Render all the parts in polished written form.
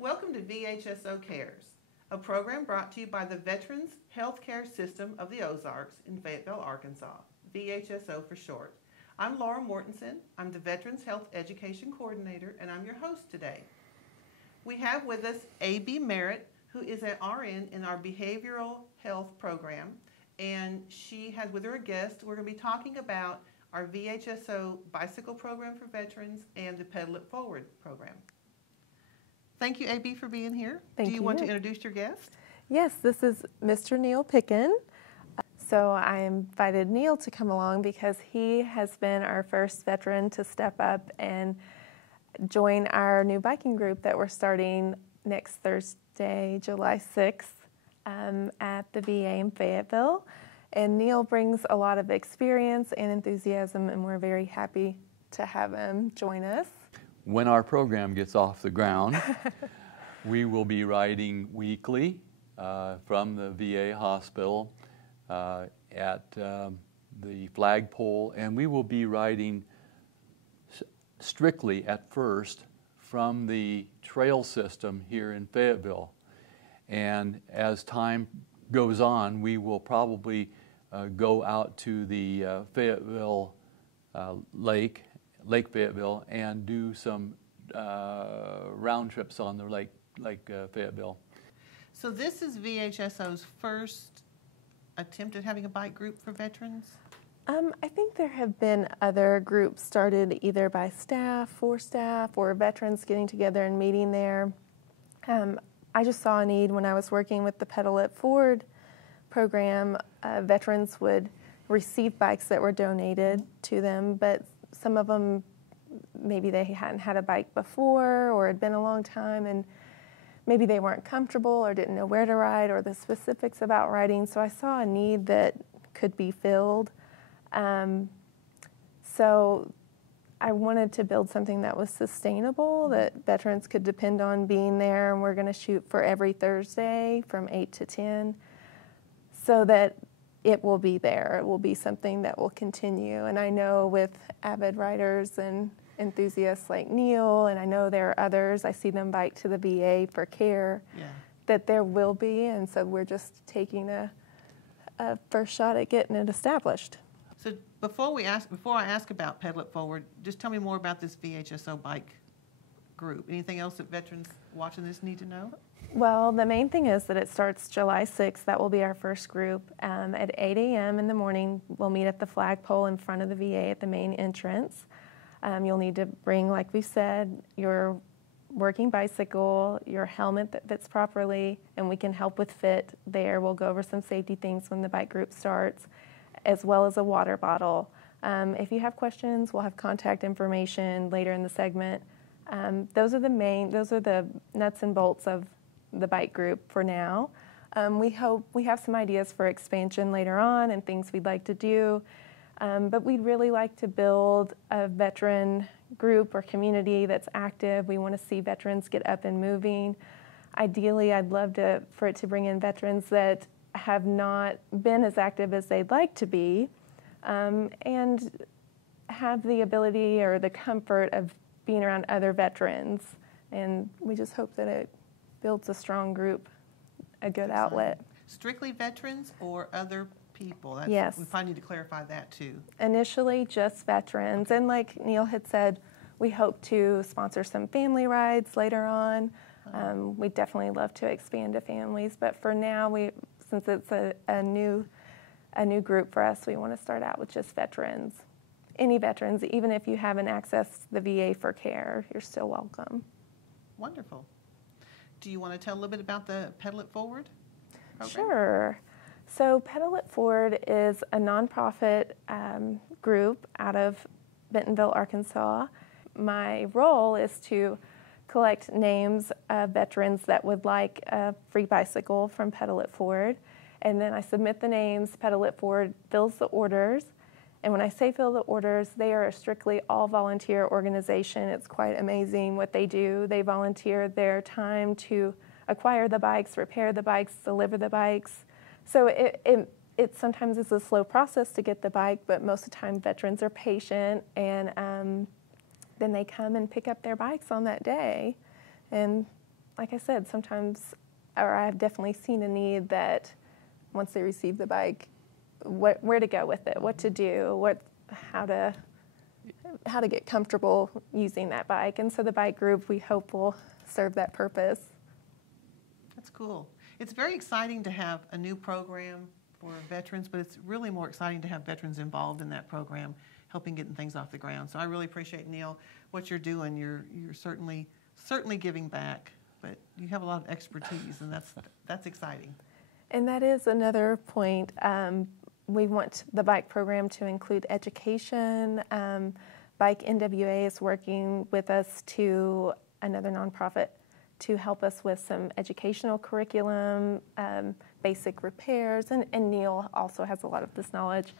Welcome to VHSO Cares, a program brought to you by the Veterans Healthcare System of the Ozarks in Fayetteville, Arkansas, VHSO for short. I'm Laura Mortensen. I'm the Veterans Health Education Coordinator, and I'm your host today. We have with us A.B. Merritt, who is an RN in our Behavioral Health Program, and she has with her a guest. We're going to be talking about our VHSO Bicycle Program for Veterans and the Pedal It Forward program. Thank you, A.B., for being here. Thank you. Do you want to introduce your guest? Yes, this is Mr. Neil Pickin. So I invited Neil to come along because he has been our first veteran to step up and join our new biking group that we're starting next Thursday, July 6th, at the VA in Fayetteville. And Neil brings a lot of experience and enthusiasm, and we're very happy to have him join us. When our program gets off the ground, we will be riding weekly from the VA hospital at the flagpole, and we will be riding strictly at first from the trail system here in Fayetteville. And as time goes on, we will probably go out to the Fayetteville Lake Fayetteville, and do some round trips on the Lake Fayetteville. So this is VHSO's first attempt at having a bike group for veterans? I think there have been other groups started either by staff, for staff, or veterans getting together and meeting there. I just saw a need when I was working with the Pedal It Forward program. Veterans would receive bikes that were donated to them, but some of them, maybe they hadn't had a bike before or had been a long time, and maybe they weren't comfortable or didn't know where to ride or the specifics about riding. So I saw a need that could be filled. So I wanted to build something that was sustainable, that veterans could depend on being there, and we're going to shoot for every Thursday from 8 to 10 so that it will be there. It will be something that will continue. And I know with avid riders and enthusiasts like Neil, and I know there are others, I see them bike to the VA for care, that there will be. And so we're just taking a first shot at getting it established. So before I ask about Pedal It Forward, just tell me more about this VHSO bike group. Anything else that veterans watching this need to know? Well, the main thing is that it starts July 6th. That will be our first group. At 8 a.m. in the morning, we'll meet at the flagpole in front of the VA at the main entrance. You'll need to bring, like we said, your working bicycle, your helmet that fits properly, and we can help with fit there. We'll go over some safety things when the bike group starts, as well as a water bottle. If you have questions, we'll have contact information later in the segment. Those are the nuts and bolts of the bike group for now. We have some ideas for expansion later on and things we'd like to do, but we'd really like to build a veteran group or community that's active. We want to see veterans get up and moving. Ideally, I'd love for it to bring in veterans that have not been as active as they'd like to be, and have the ability or the comfort of being around other veterans. And we just hope that it builds a strong group, a good outlet. Strictly veterans or other people? Yes. We probably need to clarify that too. Initially, just veterans. And like Neil had said, we hope to sponsor some family rides later on. We'd definitely love to expand to families, but for now, since it's a new group for us, we want to start out with just veterans. Any veterans, even if you haven't accessed the VA for care, you're still welcome. Wonderful. Do you want to tell a little bit about the Pedal It Forward program? Sure. So Pedal It Forward is a nonprofit group out of Bentonville, Arkansas. My role is to collect names of veterans that would like a free bicycle from Pedal It Forward. And then I submit the names, Pedal It Forward fills the orders. And when I say fill the orders, they are a strictly all-volunteer organization. It's quite amazing what they do. They volunteer their time to acquire the bikes, repair the bikes, deliver the bikes. So it sometimes is a slow process to get the bike, but most of the time veterans are patient, and then they come and pick up their bikes on that day. And like I said, sometimes, or I've definitely seen a need that once they receive the bike, where to go with it, what to do, how to get comfortable using that bike. And so the bike group, we hope, will serve that purpose. That's cool. It's very exciting to have a new program for veterans, but it's really more exciting to have veterans involved in that program, helping getting things off the ground. So I really appreciate, Neil, what you're doing. You're certainly giving back, but you have a lot of expertise, and that's exciting. And that is another point. We want the bike program to include education. Bike NWA is working with us to another nonprofit to help us with some educational curriculum, basic repairs, and Neil also has a lot of this knowledge.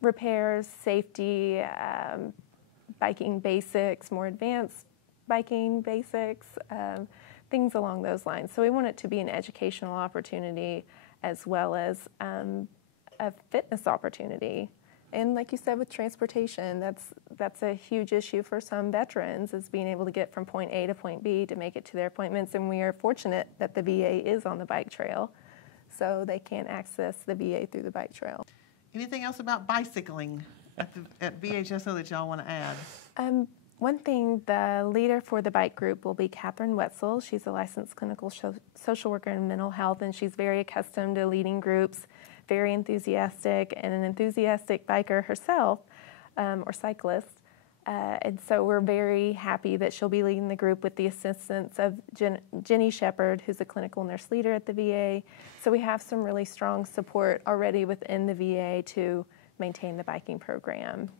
Repairs, safety, biking basics, more advanced biking basics, things along those lines. So we want it to be an educational opportunity as well as a fitness opportunity. And like you said, with transportation, that's a huge issue for some veterans, is being able to get from point A to point B to make it to their appointments. And we are fortunate that the VA is on the bike trail, so they can access the VA through the bike trail. Anything else about bicycling at VHSO that y'all want to add? One thing, the leader for the bike group will be Catherine Wetzel. She's a licensed clinical social worker in mental health, and she's very accustomed to leading groups, very enthusiastic, and an enthusiastic biker herself, or cyclist. And so we're very happy that she'll be leading the group with the assistance of Jenny Shepard, who's a clinical nurse leader at the VA. So we have some really strong support already within the VA to maintain the biking program.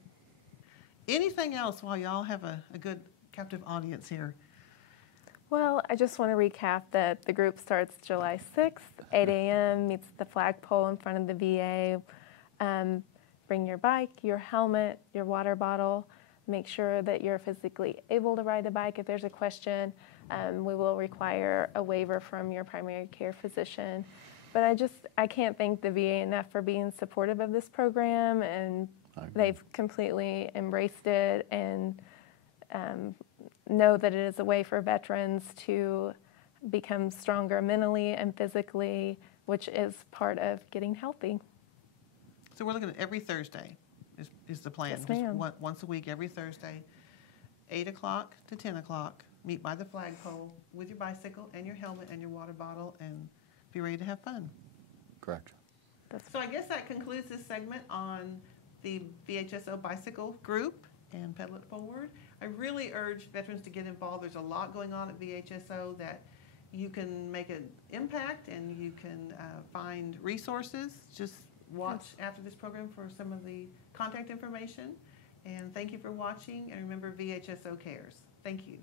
Anything else while y'all have a good captive audience here? Well, I just want to recap that the group starts July 6th, 8 a.m., meets the flagpole in front of the VA. Bring your bike, your helmet, your water bottle. Make sure that you're physically able to ride the bike. If there's a question, we will require a waiver from your primary care physician. But I can't thank the VA enough for being supportive of this program, and they've completely embraced it and know that it is a way for veterans to become stronger mentally and physically, which is part of getting healthy. So we're looking at every Thursday is the plan. Yes, ma'am. Just once a week, every Thursday, 8 o'clock to 10 o'clock. Meet by the flagpole with your bicycle and your helmet and your water bottle, and be ready to have fun. Correct. So I guess that concludes this segment on the VHSO bicycle group and Pedal It Forward. I really urge veterans to get involved. There's a lot going on at VHSO that you can make an impact, and you can find resources. Just watch after this program for some of the contact information. And thank you for watching, and remember, VHSO cares. Thank you.